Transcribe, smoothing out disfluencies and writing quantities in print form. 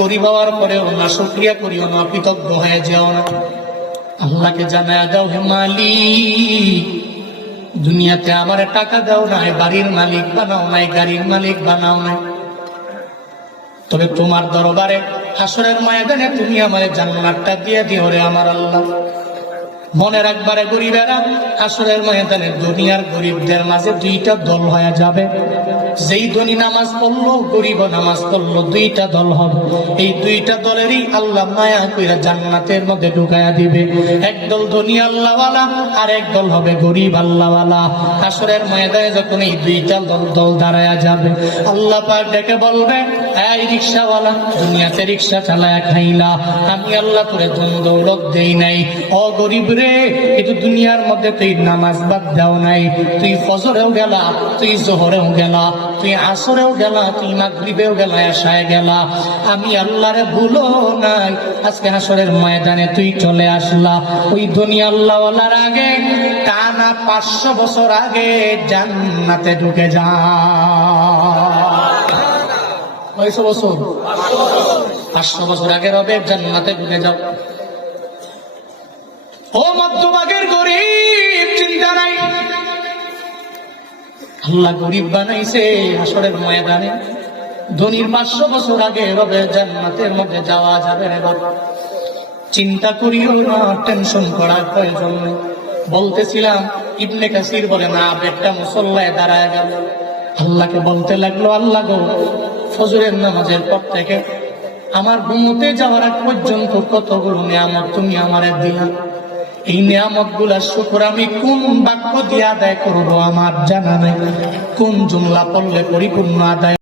গরিব হওয়ার পরেও না শুকরিয়া করিও না, কৃতজ্ঞ হয়ে যাও না। আল্লাহকে জানায়া দাও, হে মালিক, দুনিয়াতে আমার টাকা দাও নাই, বাড়ির মালিক বানাও নাই, গাড়ির মালিক বানাও নাই, তবে তোমার দরবারে হাসরের ময়দানে তুমি আমার জান্নাতটা দিয়ে দিও রে আমার আল্লাহ। মনে রাখবারে গরিবেরা, হাসরের ময়দানে দুনিয়ার গরিবদের মাঝে দুইটা দল হয়ে যাবে। যেই ধনী নামাজ পড়লো, গরিব নামাজ পড়লো, দুইটা দল হবে। এই দুইটা দলেরই আল্লাহ মায়া কইরা জান্নাতের মধ্যে ঢুকায়া দিবে। একদল ধনী আল্লাহওয়ালা, আর এক দল হবে গরিব আল্লাহওয়ালা। হাসরের ময়দানে যখন এই দুইটা দল দাঁড়ায়া যাবে, আল্লাহ পাক ডেকে বলবে, এই রিকশাওয়ালা, দুনিয়াতে রিকশা চালায়া খাইলা, আমি আল্লাহ তোরে ধন দৌলত দেই নাই। ও গরিব রে, কিন্তু দুনিয়ার মধ্যে তুই নামাজ বাদ দাও নাই, তুই ফজরেও গেলা, তুই জোহরেও গেলা, তুই আসরেও গেলা, তুই মাগরিবেও গেলা, এশায় গেলা, আমি আল্লাহরে ভুলো নাই। আজকে হাসরের ময়দানে তুই চলে আসলা ওই ধনী আল্লাহওয়ালার আগে, টানা 500 বছর আগে জান্নাতে ঢুকে যা। 500 বছর, 500 বছর আগে রবে জান্নাতে ঢুকে যাও। ও মধ্যভাগের গরিব, চিন্তা নাই, আল্লাহ গরিব বানাইছে হাসরের ময়দানে। ধনীর 500 বছর আগে রবে জান্নাতের মধ্যে যাওয়া যাবে রে বাবা। চিন্তা করিও না, টেনশন করার প্রয়োজন নেই। বলতেছিলাম, ইবনে কাসির বলে না, একটা মুসল্লায় দাঁড়ায় গেল, আল্লাহকে বলতে লাগলো, আল্লাহ গো, ফজরের নামাজের পর থেকে আমার ঘুমোতে যাওয়ার আগ পর্যন্ত কতগুলো নিয়ামত তুমি আমারে দিলা, এই নিয়ামত গুলা শুকর আমি কোন বাক্য দিয়ে আদায় করবো আমার জানা নেই, কোন জুমলা পড়লে পরিপূর্ণ আদায়